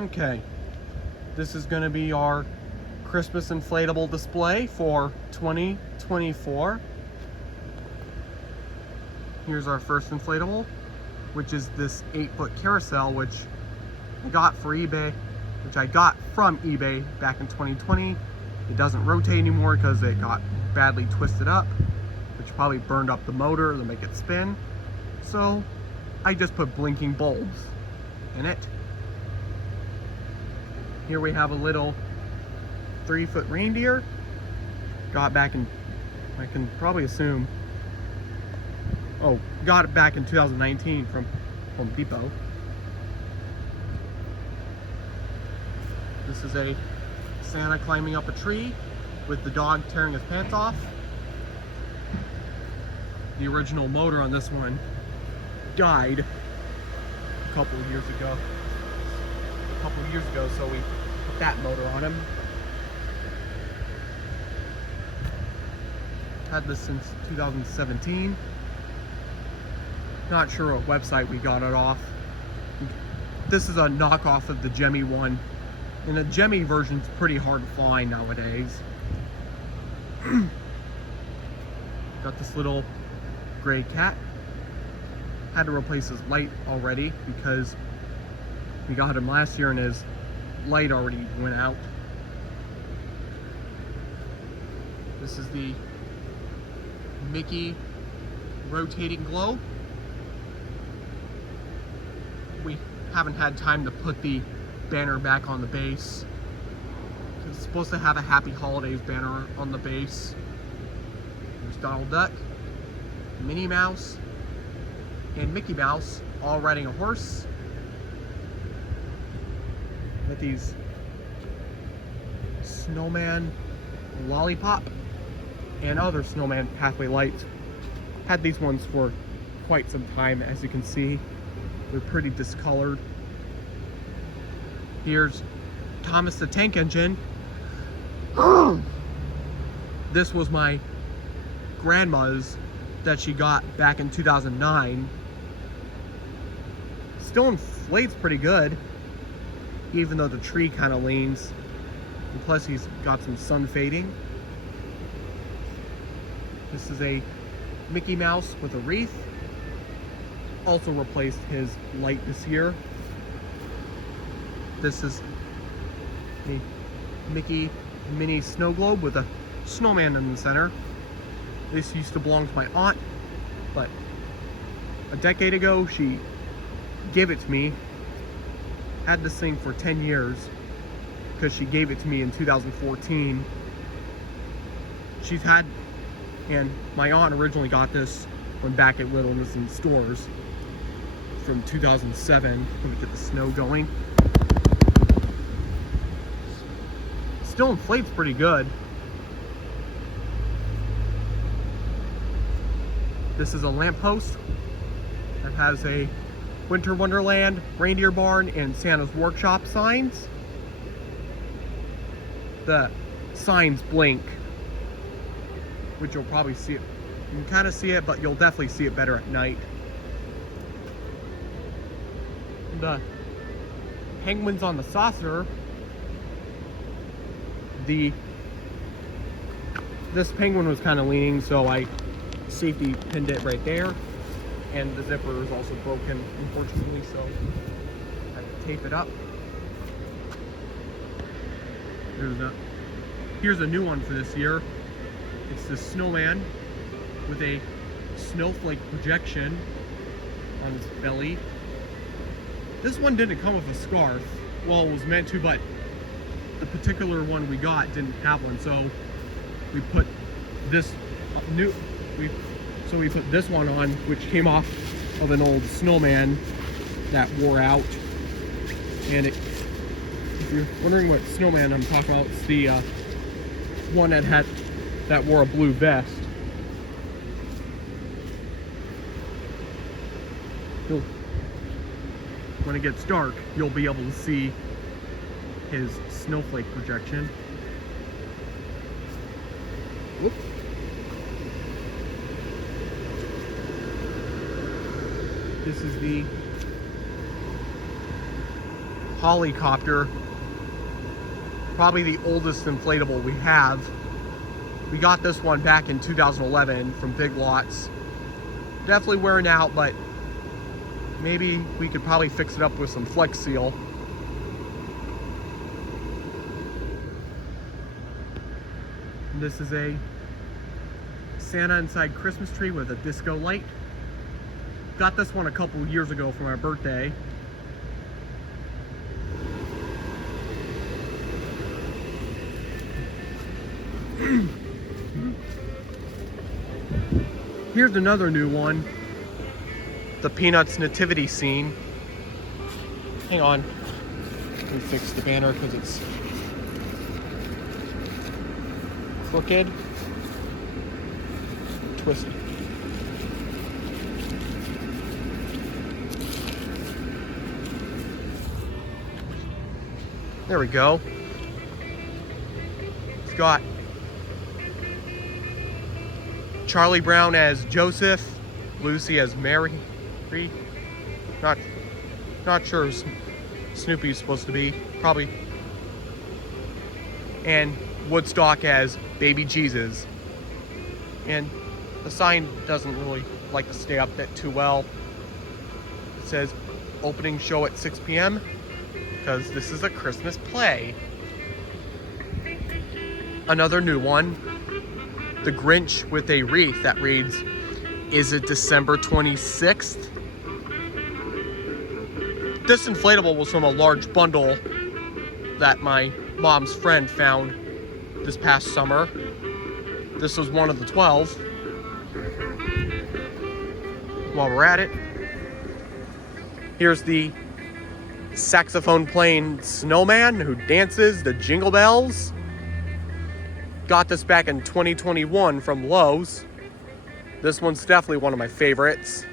Okay, this is going to be our Christmas inflatable display for 2024. Here's our first inflatable, which is this 8-foot carousel, which I got for eBay, which I got from eBay back in 2020. It doesn't rotate anymore because it got badly twisted up, which probably burned up the motor to make it spin. So I just put blinking bulbs in it. Here we have a little 3-foot reindeer. Got back in, I can probably assume, got it back in 2019 from Home Depot. This is a Santa climbing up a tree with the dog tearing his pants off. The original motor on this one died a couple of years ago, so we put that motor on him. Had this since 2017. Not sure what website we got it off. This is a knockoff of the Gemmy one, and the Gemmy version's pretty hard to find nowadays. Got this little gray cat. Had to replace his light already because we got him last year and his light already went out. This is the Mickey rotating globe. We haven't had time to put the banner back on the base. It's supposed to have a Happy Holidays banner on the base. There's Donald Duck, Minnie Mouse, and Mickey Mouse all riding a horse. With these snowman lollipop and other snowman pathway lights. Had these ones for quite some time, as you can see. They're pretty discolored. Here's Thomas the Tank Engine. This was my grandma's that she got back in 2009. Still inflates pretty good, even though the tree kind of leans. And plus he's got some sun fading. This is a Mickey Mouse with a wreath. Also replaced his light this year. This is a Mickey mini snow globe with a snowman in the center. This used to belong to my aunt, but a decade ago she gave it to me. Had this thing for 10 years because she gave it to me in 2014. She's had, and my aunt originally got this when back at Little was in stores from 2007 when we get the snow going. Still inflates pretty good. This is a lamppost that has a Winter Wonderland, Reindeer Barn, and Santa's Workshop signs. The signs blink, which you'll probably see it. You can kind of see it, but you'll definitely see it better at night. The penguins on the saucer. This penguin was kind of leaning, so I safety pinned it right there. And the zipper is also broken, unfortunately, so I had to tape it up. Here's a new one for this year. It's the snowman with a snowflake projection on his belly. This one didn't come with a scarf. Well, it was meant to, but the particular one we got didn't have one, so we put this we put this one on, which came off of an old snowman that wore out. And if you're wondering what snowman I'm talking about, it's the one that wore a blue vest. When it gets dark, you'll be able to see his snowflake projection. Whoops. This is the Helicopter. Probably the oldest inflatable we have. We got this one back in 2011 from Big Lots. Definitely wearing out, but maybe we could probably fix it up with some Flex Seal. And this is a Santa inside Christmas tree with a disco light. Got this one a couple years ago for my birthday. Here's another new one. The Peanuts nativity scene. Hang on. Let me fix the banner because it's crooked. Twisted. There we go. It's got Charlie Brown as Joseph, Lucy as Mary. Not sure who Snoopy's supposed to be. Probably. And Woodstock as Baby Jesus. And the sign doesn't really like to stay up that too well. It says opening show at 6 p.m. because this is a Christmas play. Another new one. The Grinch with a wreath that reads, "Is it December 26th?" This inflatable was from a large bundle that my mom's friend found this past summer. This was one of the 12. While we're at it, here's the saxophone playing snowman who dances the Jingle Bells. Got this back in 2021 from Lowe's. This one's definitely one of my favorites.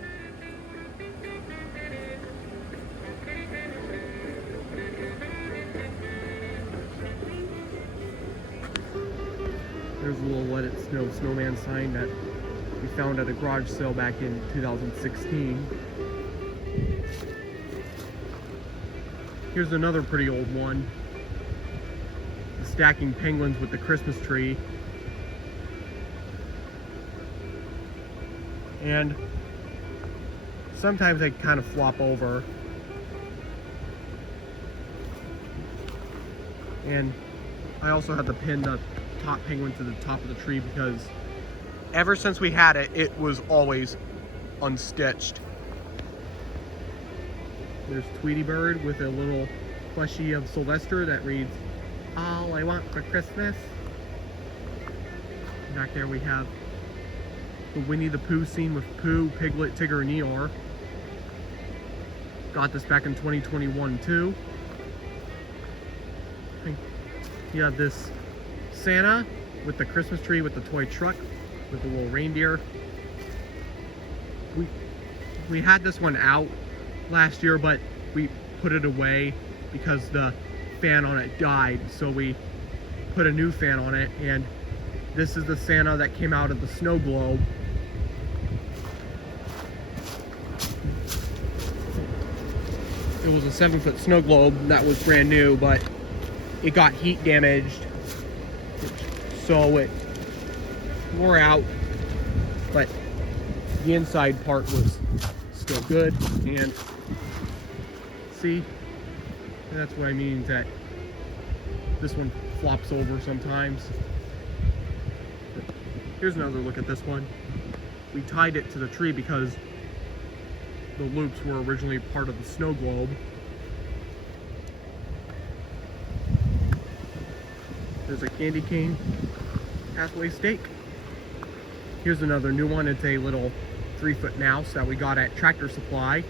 There's a little Let It Snow snowman sign that we found at a garage sale back in 2016. Here's another pretty old one. The stacking penguins with the Christmas tree. And sometimes they kind of flop over. And I also had to pin the top penguin to the top of the tree because ever since we had it, it was always unstitched. There's Tweety Bird with a little plushie of Sylvester that reads, "All I want for Christmas." Back there we have the Winnie the Pooh scene with Pooh, Piglet, Tigger, and Eeyore. Got this back in 2021 too. You have this Santa with the Christmas tree with the toy truck with the little reindeer. We had this one out last year, but we put it away because the fan on it died, so we put a new fan on it. And this is the Santa that came out of the snow globe. It was a 7-foot snow globe that was brand new, but it got heat damaged, so it wore out, but the inside part was still good. And see, that's what I mean, that this one flops over sometimes. But here's another look at this one. We tied it to the tree because the loops were originally part of the snow globe. There's a candy cane Hathaway steak. Here's another new one. It's a little 3-foot mouse that we got at Tractor Supply.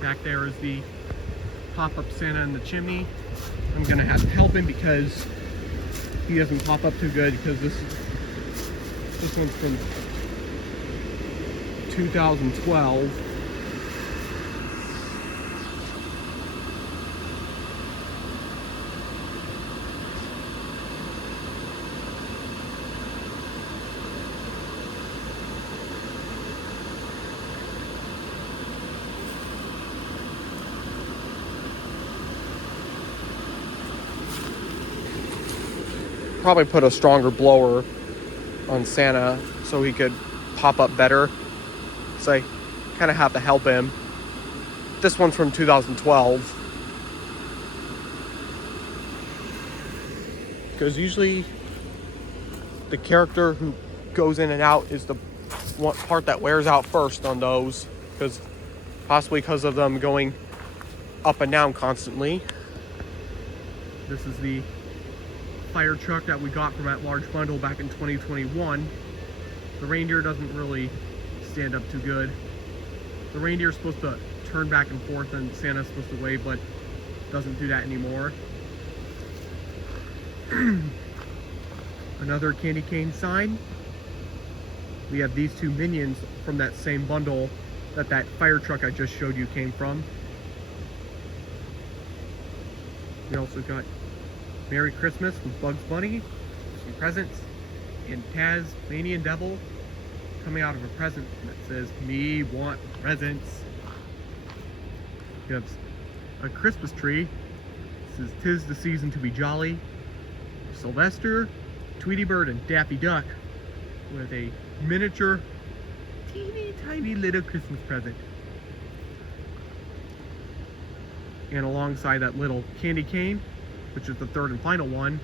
Back there is the pop-up Santa in the chimney. I'm gonna have to help him because he doesn't pop up too good, because this one's from 2012. probably put a stronger blower on Santa so he could pop up better. So I kind of have to help him. This one's from 2012. Because usually the character who goes in and out is the one part that wears out first on those, because possibly because of them going up and down constantly. This is the fire truck that we got from that large bundle back in 2021. The reindeer doesn't really stand up too good. The reindeer's supposed to turn back and forth and Santa's supposed to wave, but doesn't do that anymore. Another candy cane sign. We have these two minions from that same bundle that fire truck I just showed you came from. We also got Merry Christmas with Bugs Bunny, some presents, and Tasmanian Devil coming out of a present that says, "Me want presents." We have a Christmas tree. This is "'Tis the season to be jolly." Sylvester, Tweety Bird, and Daffy Duck with a miniature, teeny tiny little Christmas present. And alongside that little candy cane, which is the third and final one,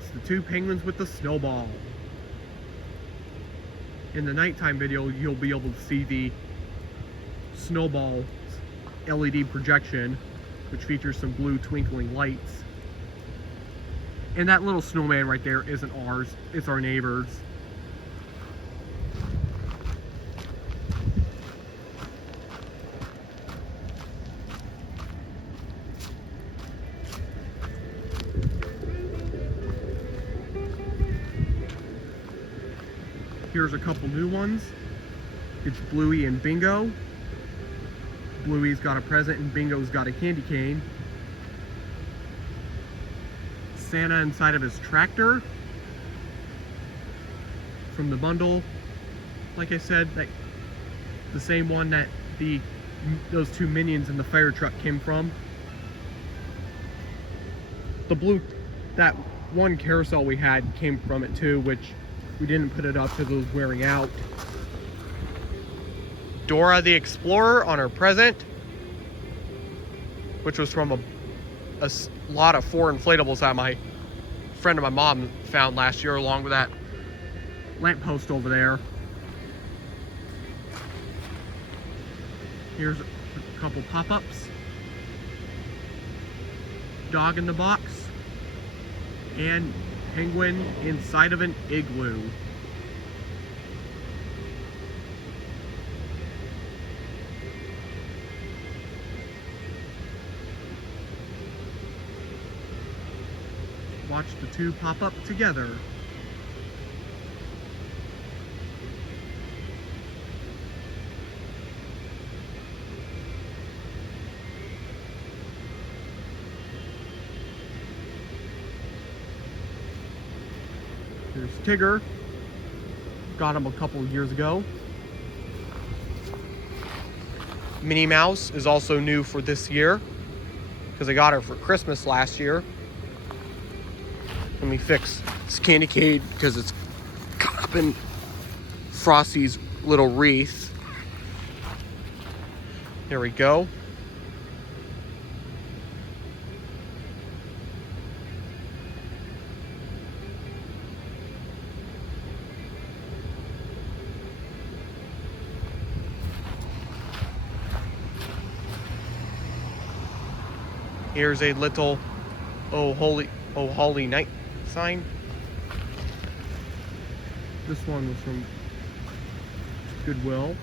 it's the two penguins with the snowball. In the nighttime video, you'll be able to see the snowball LED projection, which features some blue twinkling lights. And that little snowman right there isn't ours, it's our neighbor's. Here's a couple new ones. It's Bluey and Bingo. Bluey's got a present and Bingo's got a candy cane. Santa inside of his tractor from the bundle. Like I said, the same one that those two minions in the fire truck came from. The blue, that one carousel we had came from it too, which we didn't put it up because it was wearing out. Dora the Explorer on her present, which was from a lot of 4 inflatables that my friend of my mom found last year, along with that lamppost over there. Here's a couple pop-ups. Dog in the box, and penguin inside of an igloo. Watch the two pop up together. Here's Tigger. Got him a couple years ago. Minnie Mouse is also new for this year because I got her for Christmas last year. Let me fix this candy cane because it's caught up in Frosty's little wreath. There we go. Here's a little Oh Holy Night sign. This one was from Goodwill.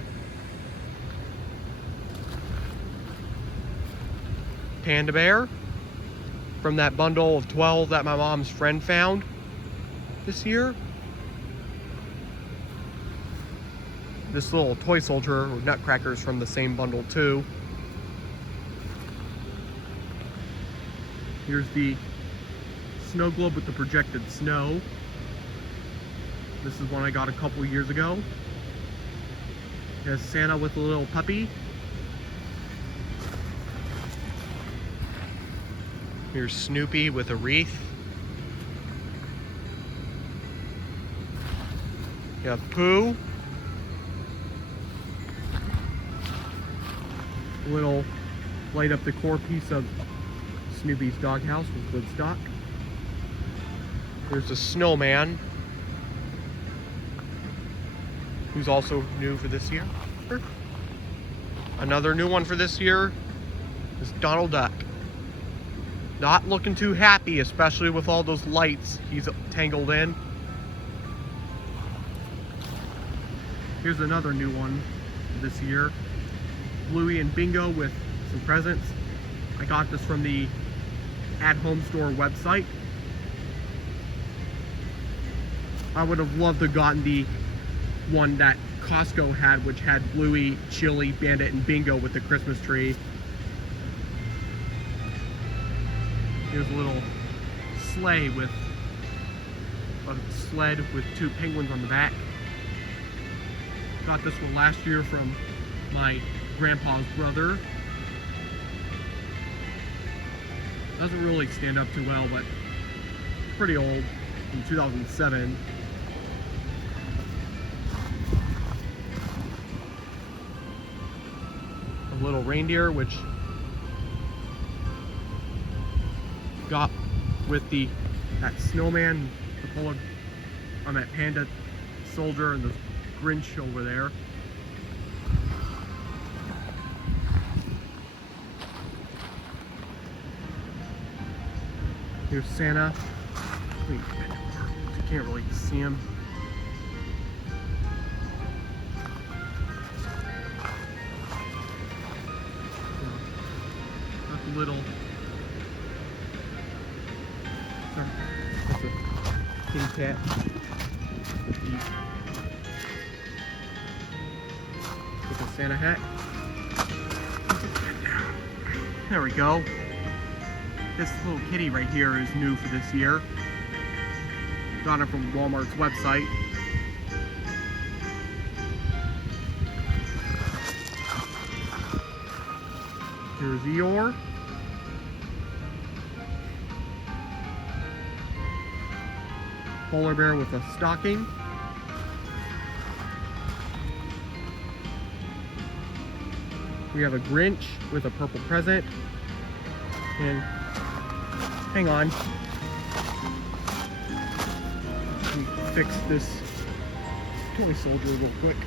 Panda Bear from that bundle of 12 that my mom's friend found this year. This little toy soldier or nutcrackers from the same bundle too. Here's the snow globe with the projected snow. This is one I got a couple years ago. It has Santa with a little puppy. Here's Snoopy with a wreath. You have Pooh. Little light up decor piece of Snoopy's doghouse with Woodstock. There's a snowman, who's also new for this year. Another new one for this year is Donald Duck. Not looking too happy, especially with all those lights he's tangled in. Here's another new one this year. Bluey and Bingo with some presents. I got this from the At Home Store website. I would have loved to have gotten the one that Costco had, which had Bluey, Chili, Bandit, and Bingo with the Christmas tree. Here's a little sleigh with a sled with 2 penguins on the back. Got this one last year from my grandpa's brother. Doesn't really stand up too well, but pretty old, from 2007. A little reindeer, which got with that snowman, the polar on that panda soldier, and the Grinch over there. Here's Santa. Wait, you can't really see him. That's a little. That's a king cat. With a Santa hat. There we go. This little kitty right here is new for this year. Got it from Walmart's website. Here's Eeyore. Polar bear with a stocking. We have a Grinch with a purple present. And hang on. Let me fix this toy soldier real quick.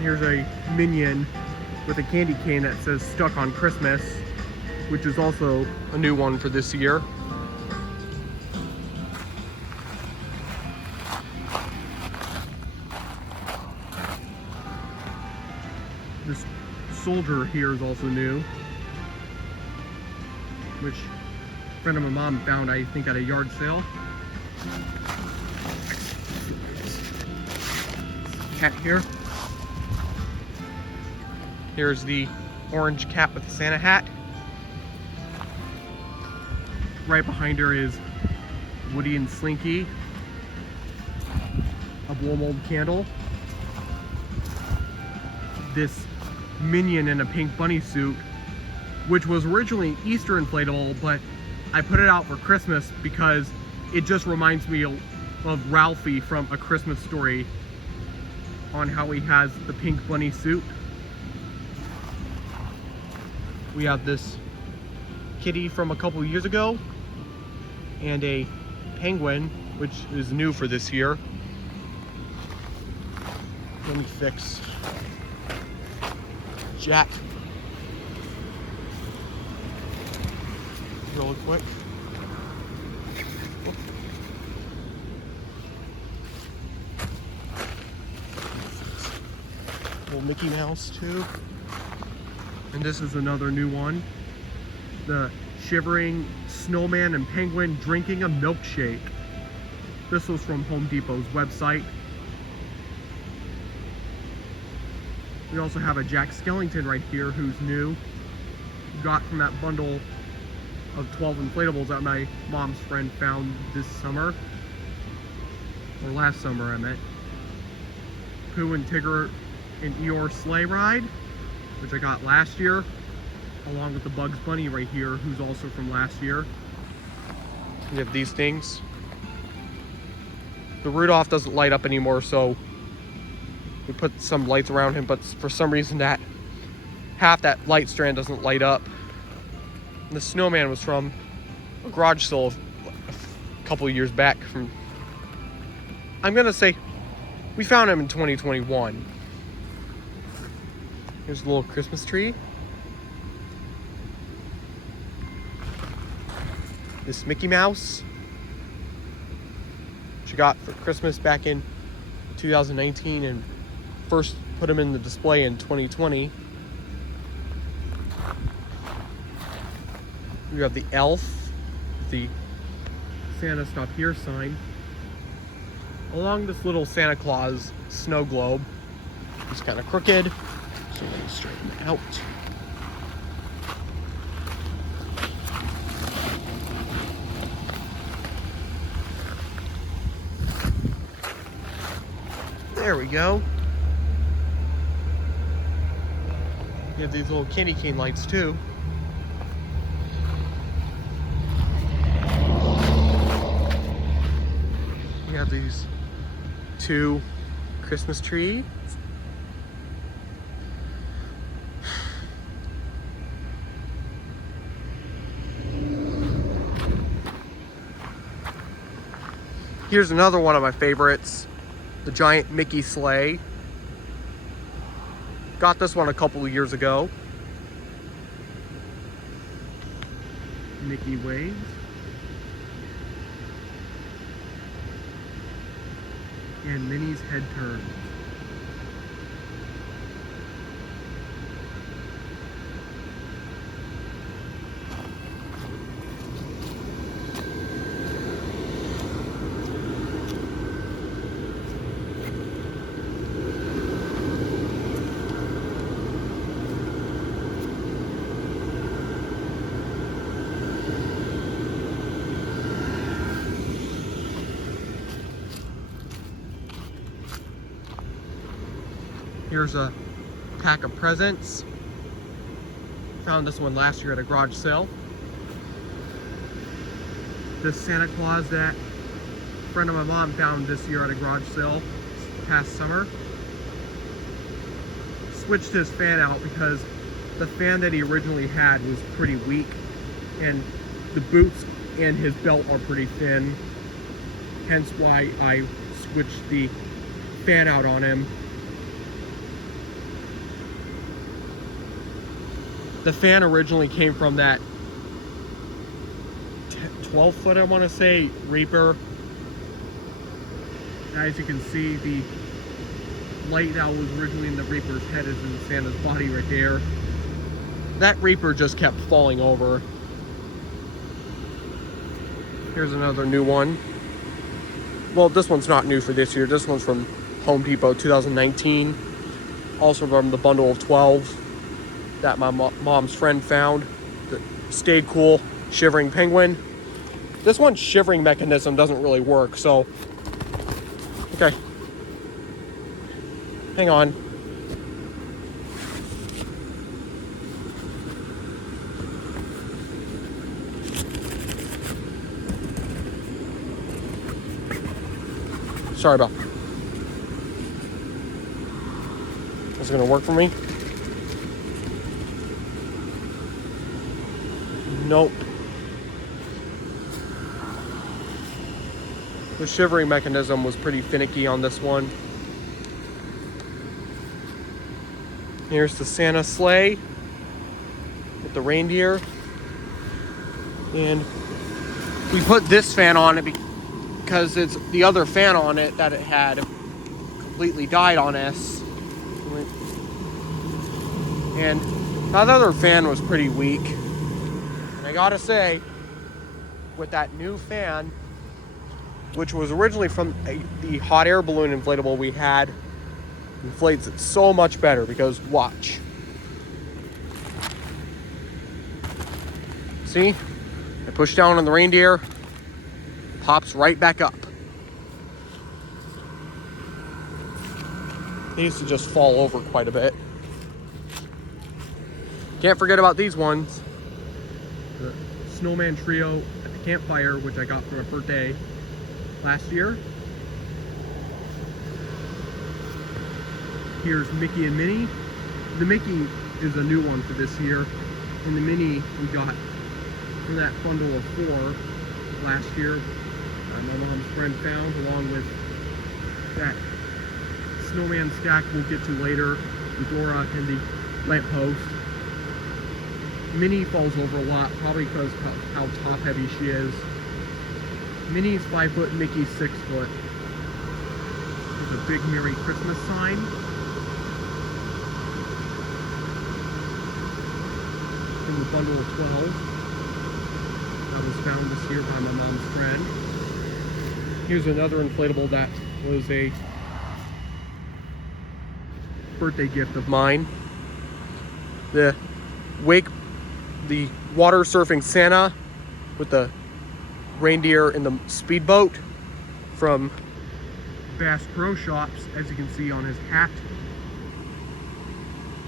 Here's a minion with a candy cane that says "Stuck on Christmas," which is also a new one for this year. This soldier here is also new, which a friend of my mom found, I think, at a yard sale. Cat here. Here's the orange cat with the Santa hat. Right behind her is Woody and Slinky, a blow mold candle. This minion in a pink bunny suit, which was originally an Easter inflatable, but I put it out for Christmas because it just reminds me of Ralphie from A Christmas Story, on how he has the pink bunny suit. We have this kitty from a couple years ago and a penguin, which is new for this year. Let me fix Jack really quick. Little Mickey Mouse too. And this is another new one. The shivering snowman and penguin drinking a milkshake. This was from Home Depot's website. We also have a Jack Skellington right here who's new. Got from that bundle of 12 inflatables that my mom's friend found this summer. Or last summer, I meant. Pooh and Tigger and Eeyore sleigh ride, which I got last year. along with the Bugs Bunny right here, who's also from last year. We have these things. The Rudolph doesn't light up anymore, so we put some lights around him, but for some reason that half that light strand doesn't light up. And the snowman was from a garage sale a couple of years back. I'm gonna say we found him in 2021. Here's a little Christmas tree. This Mickey Mouse, which I got for Christmas back in 2019 and first put him in the display in 2020. We have the elf, the Santa Stop Here sign, along this little Santa Claus snow globe. It's kind of crooked, so let me straighten it out. There we go. You have these little candy cane lights too. We have these two Christmas trees. Here's another one of my favorites, the giant Mickey sleigh. Got this one a couple of years ago. Mickey waves. And Minnie's head turns. Here's a pack of presents. Found this one last year at a garage sale. This Santa Claus that a friend of my mom found this year at a garage sale past summer. Switched his fan out because the fan that he originally had was pretty weak, and the boots and his belt are pretty thin. Hence why I switched the fan out on him. The fan originally came from that 12 foot, I want to say, Reaper. As you can see, the light that was originally in the Reaper's head is in Santa's body right there. That Reaper just kept falling over. Here's another new one. Well, this one's not new for this year. This one's from Home Depot 2019. Also from the bundle of 12 that my mom's friend found. The Stay Cool Shivering Penguin. This one's shivering mechanism doesn't really work, so okay. Hang on. Sorry about that. Is it gonna work for me? Nope. The shivering mechanism was pretty finicky on this one. Here's the Santa sleigh with the reindeer. And we put this fan on it because it's the other fan on it that it had completely died on us. And that other fan was pretty weak. And I gotta say, with that new fan, which was originally from the hot air balloon inflatable we had, inflates it so much better because watch. See? I push down on the reindeer, pops right back up. It used to just fall over quite a bit. Can't forget about these ones. The snowman trio at the campfire, which I got for my birthday last year. Here's Mickey and Minnie. The Mickey is a new one for this year, and the Minnie we got from that bundle of 4 last year. My mom's friend found, along with that snowman stack we'll get to later, the Dora and the lamppost. Minnie falls over a lot, probably because of how top heavy she is. Minnie's 5 foot, Mickey's 6 foot. There's a big Merry Christmas sign. In the bundle of 12 that was found this year by my mom's friend. Here's another inflatable that was a birthday gift of mine. The water surfing Santa with the reindeer in the speedboat from Bass Pro Shops, as you can see on his hat.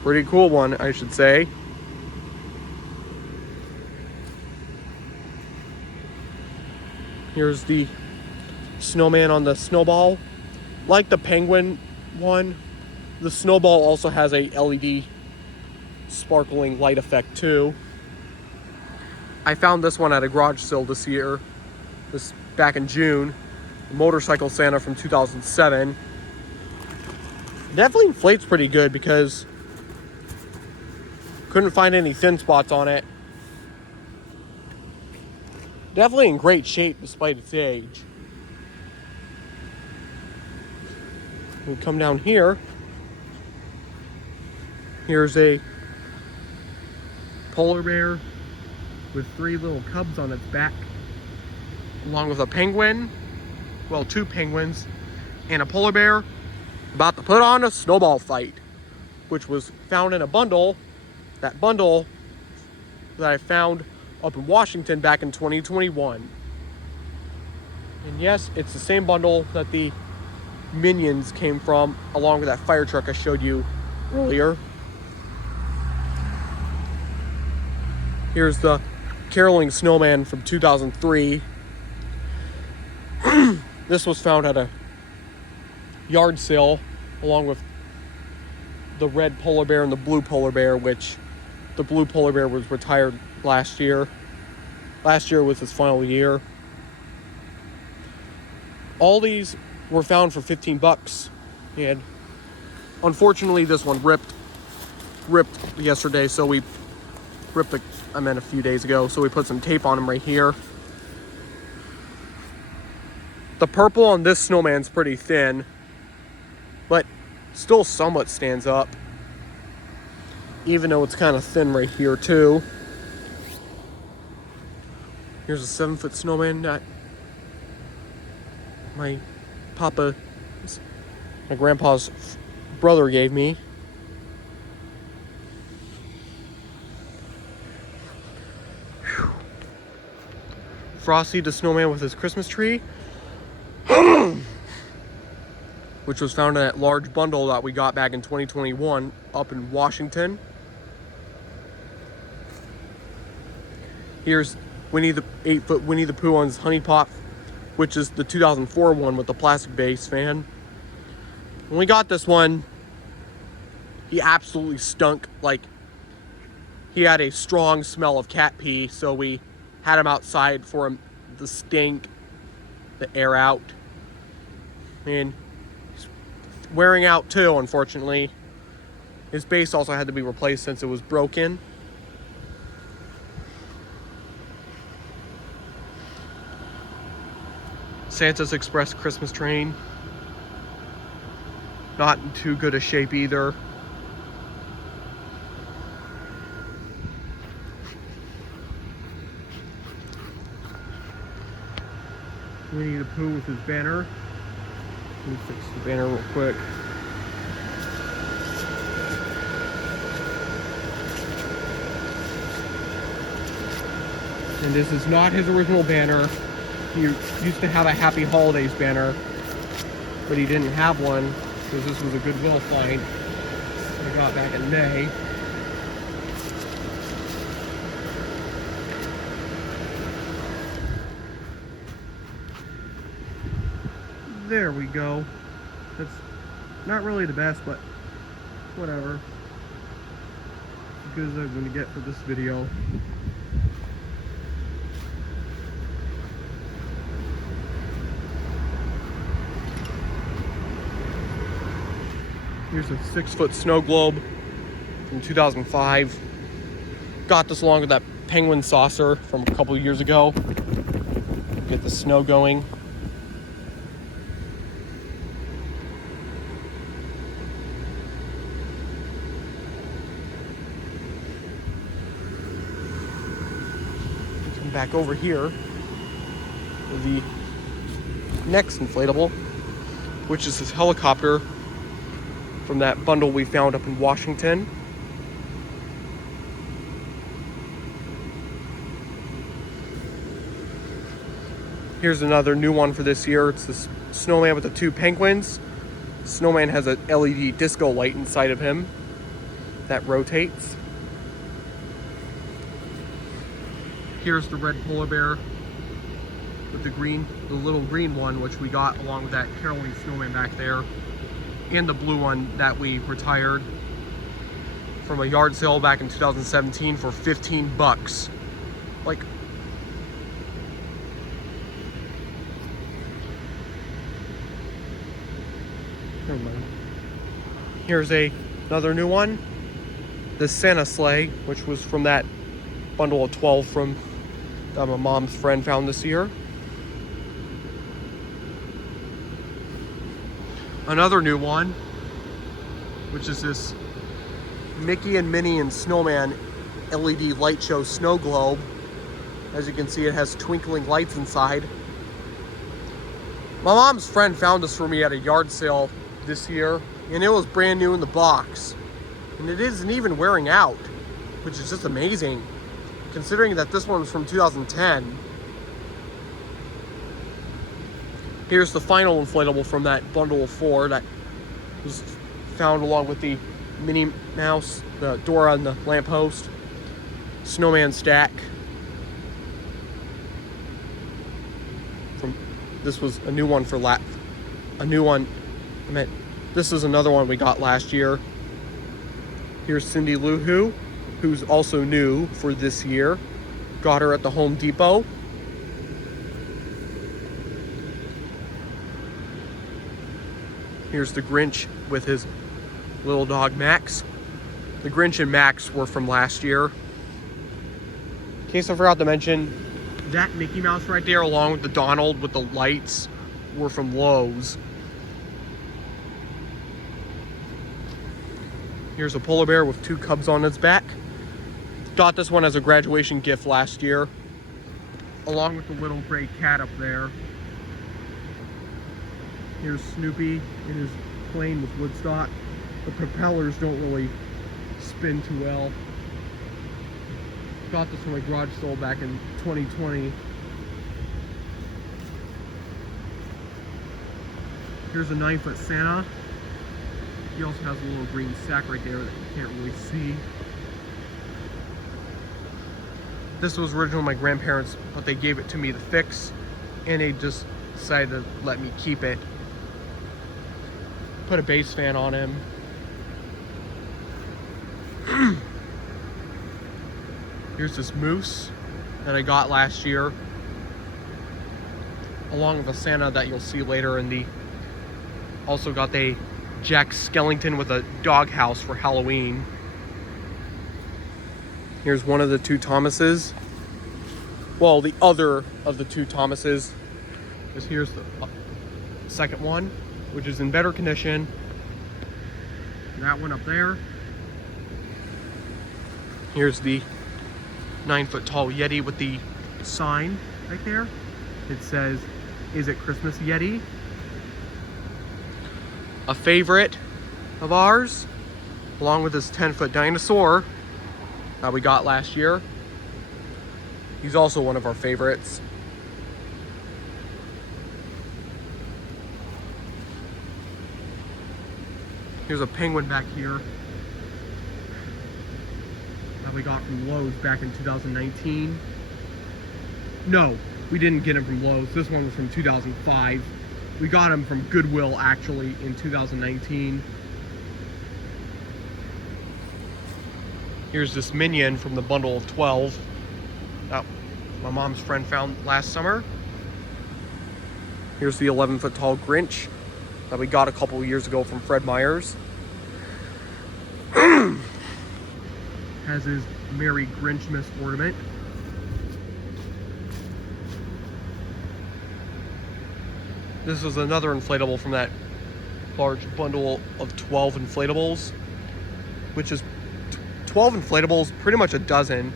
Pretty cool one, I should say. Here's the snowman on the snowball. Like the penguin one, the snowball also has a LED sparkling light effect too. I found this one at a garage sale this year, back in June. A motorcycle Santa from 2007. Definitely inflates pretty good because couldn't find any thin spots on it. Definitely in great shape despite its age. We come down here. Here's a polar bear with 3 little cubs on its back, along with a penguin, well, 2 penguins, and a polar bear about to put on a snowball fight, which was found in a bundle. That bundle that I found up in Washington back in 2021. And yes, it's the same bundle that the Minions came from, along with that fire truck I showed you earlier. Here's the caroling snowman from 2003. This was found at a yard sale, along with the red polar bear and the blue polar bear, which the blue polar bear was retired last year. Last year was his final year. All these were found for 15 bucks. And unfortunately this one ripped yesterday, so we a few days ago, so we put some tape on them right here. The purple on this snowman's pretty thin, but still somewhat stands up, even though it's kind of thin right here too. Here's a 7 foot snowman that my grandpa's brother gave me. Whew. Frosty the snowman with his Christmas tree, which was found in that large bundle that we got back in 2021 up in Washington. Here's the 8 foot Winnie the Pooh on his Honey Pot, which is the 2004 one with the plastic base fan. When we got this one, he absolutely stunk. Like, he had a strong smell of cat pee, so we had him outside for him, the stink, the air out. And he's wearing out too, unfortunately. His base also had to be replaced since it was broken. Santa's Express Christmas train. Not in too good a shape either. Winnie the Pooh with his banner. Let me fix the banner real quick. And this is not his original banner. He used to have a Happy Holidays banner, but he didn't have one because this was a Goodwill find I got back in May. There we go. That's not really the best, but whatever. As good as I'm going to get for this video. Here's a 6-foot snow globe from 2005. Got this along with that penguin saucer from a couple of years ago. Get the snow going. Come back over here to the next inflatable, which is this helicopter from that bundle we found up in Washington. Here's another new one for this year. It's this snowman with the 2 penguins. Snowman has an LED disco light inside of him that rotates. Here's the red polar bear with the little green one, which we got along with that caroling snowman back there, and the blue one that we retired from a yard sale back in 2017 for 15 bucks. Like, never mind. Here's another new one, the Santa sleigh, which was from that bundle of 12 from that my mom's friend found this year. Another new one, which is this Mickey and Minnie and Snowman LED light show snow globe. As you can see, it has twinkling lights inside. My mom's friend found this for me at a yard sale this year, and it was brand new in the box. And it isn't even wearing out, which is just amazing, considering that this one was from 2010. Here's the final inflatable from that bundle of 4 that was found along with the Minnie Mouse, the Dora and the lamppost, snowman stack. This was a new one for this is another one we got last year. Here's Cindy Lou Who, who's also new for this year. Got her at the Home Depot. Here's the Grinch with his little dog Max. The Grinch and Max were from last year. In case I forgot to mention, that Mickey Mouse right there, along with the Donald with the lights, were from Lowe's. Here's a polar bear with 2 cubs on its back. Got this one as a graduation gift last year, along with the little gray cat up there. Here's Snoopy in his plane with Woodstock. The propellers don't really spin too well. Got this from my garage sale back in 2020. Here's a 9-foot Santa. He also has a little green sack right there that you can't really see. This was originally my grandparents', but they gave it to me to fix, and they just decided to let me keep it. Put a base fan on him. Here's this moose that I got last year, along with a Santa that you'll see later in the... Also got the Jack Skellington with a doghouse for Halloween. Here's one of the 2 Thomases. Well, the other of the 2 Thomases. Because here's the second one, which is in better condition. That one up there. Here's the 9-foot tall Yeti with the sign right there. It says, "Is it Christmas Yeti?" A favorite of ours, along with this 10-foot dinosaur that we got last year. He's also one of our favorites. Here's a penguin back here that we got from Lowe's back in 2019. No, we didn't get him from Lowe's. This one was from 2005. We got them from Goodwill actually in 2019. Here's this minion from the bundle of 12 that my mom's friend found last summer. Here's the 11-foot tall Grinch that we got a couple years ago from Fred Meyer's. Has his Merry Grinchmas ornament. This was another inflatable from that large bundle of 12 inflatables, which is 12 inflatables, pretty much a dozen.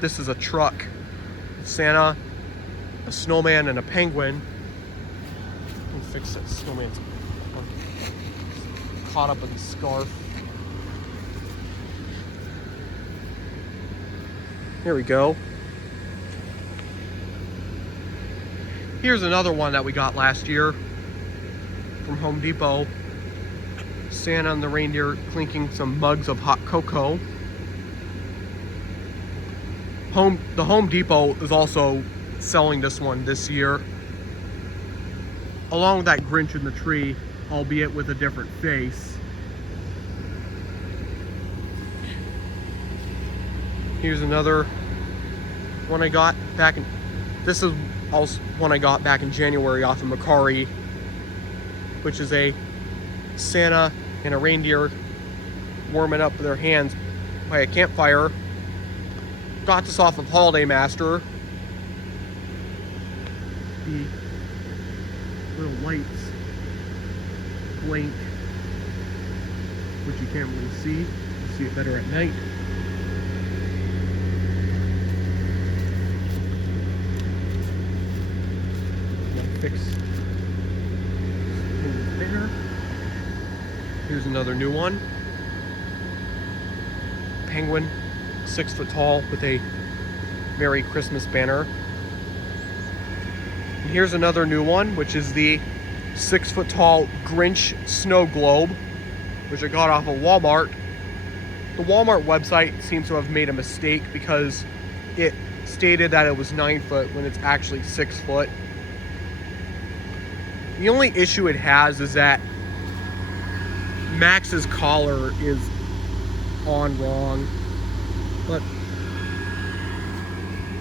This is a truck, Santa, a snowman, and a penguin. Let me fix that snowman's caught up in the scarf. Here we go. Here's another one that we got last year from Home Depot. Santa and the reindeer clinking some mugs of hot cocoa. The Home Depot is also selling this one this year, along with that Grinch in the tree, albeit with a different face. Here's another one I got back in, this is also one I got back in January off of Macari, which is a Santa and a reindeer warming up their hands by a campfire. Got this off of Holiday Master. The little lights blink, which you can't really see. You see it better at night. Fix there. Here's another new one. Penguin, 6 foot tall, with a Merry Christmas banner. And here's another new one, which is the 6 foot tall Grinch snow globe, which I got off of Walmart. The Walmart website seems to have made a mistake because it stated that it was 9 foot when it's actually 6 foot. The only issue it has is that Max's collar is on wrong, but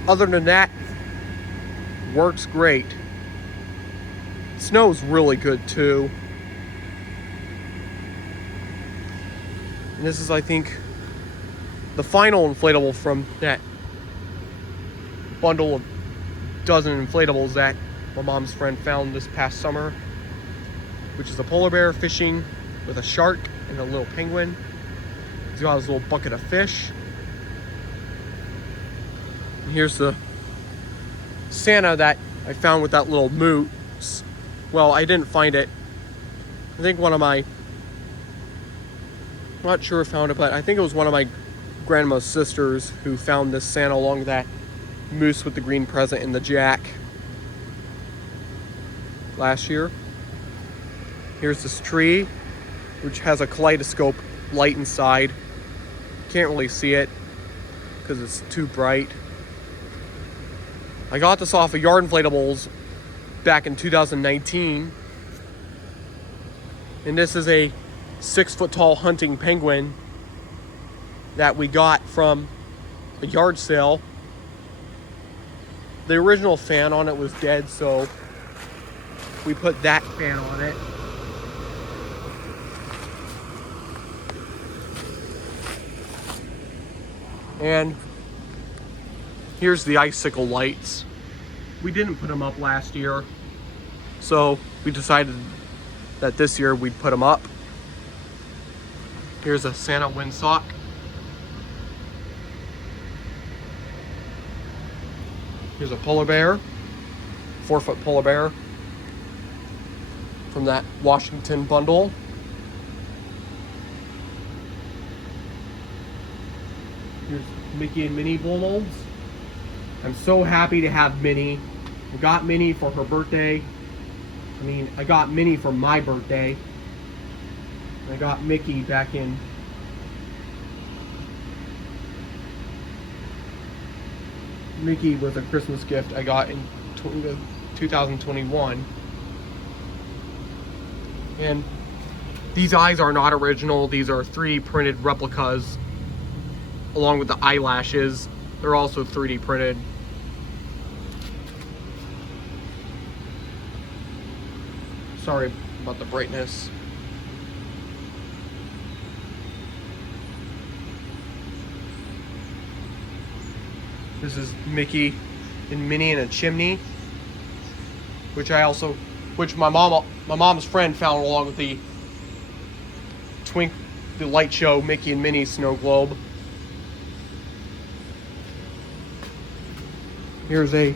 other than that, works great. Snow's really good too. And this is, I think, the final inflatable from that bundle of dozen inflatables that my mom's friend found this past summer, which is a polar bear fishing with a shark and a little penguin. He's got his little bucket of fish. And here's the Santa that I found with that little moose. Well, I didn't find it. I think one of my, I'm not sure who found it, but I think it was one of my grandma's sisters who found this Santa along with that moose with the green present in the jack last year. Here's this tree, which has a kaleidoscope light inside. Can't really see it because it's too bright. I got this off of Yard Inflatables back in 2019. And this is a 6 foot tall hunting penguin that we got from a yard sale. The original fan on it was dead, so we put that fan on it. And here's the icicle lights. We didn't put them up last year, so we decided that this year we'd put them up. Here's a Santa windsock. Here's a polar bear, 4 foot polar bear from that Washington bundle. Here's Mickey and Minnie blow molds. I'm so happy to have Minnie. I got Minnie for her birthday. I got Minnie for my birthday. I got Mickey back in Mickey was a Christmas gift I got in 2021. And these eyes are not original. These are 3D printed replicas, along with the eyelashes. They're also 3D printed. Sorry about the brightness. This is Mickey and Minnie in a chimney, which my mom's friend found along with the light show Mickey and Minnie snow globe. Here's a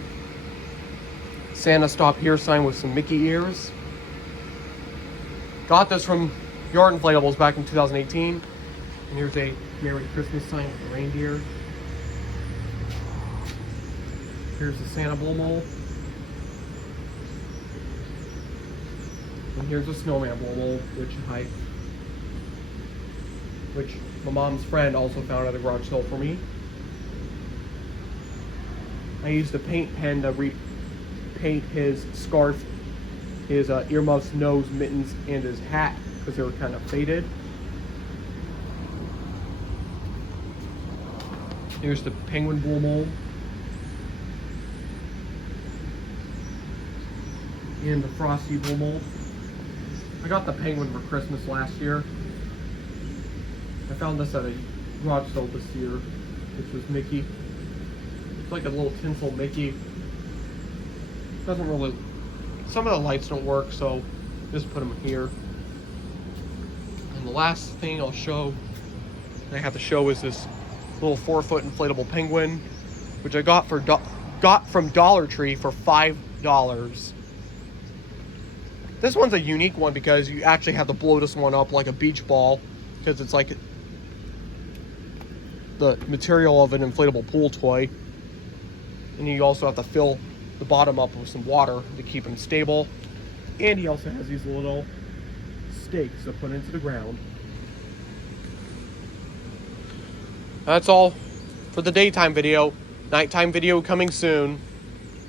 Santa Stop Here sign with some Mickey ears. Got this from Yard Inflatables back in 2018. And here's a Merry Christmas sign with a reindeer. Here's the Santa Bull Mole. And here's a Snowman Bull Mole, which my mom's friend also found at a garage sale for me. I used a paint pen to repaint his scarf, his earmuffs, nose, mittens, and his hat because they were kind of faded. Here's the Penguin Bull Mole. And the Frosty Bull Mole. I got the penguin for Christmas last year. I found this at a garage sale this year, which was Mickey. It's like a little tinsel Mickey. Doesn't really, some of the lights don't work, so just put them here. And the last thing I have to show is this little 4-foot inflatable penguin, which I got from Dollar Tree for $5. This one's a unique one because you actually have to blow this one up like a beach ball, because it's like the material of an inflatable pool toy. And you also have to fill the bottom up with some water to keep him stable. And he also has these little stakes to put into the ground. That's all for the daytime video. Nighttime video coming soon.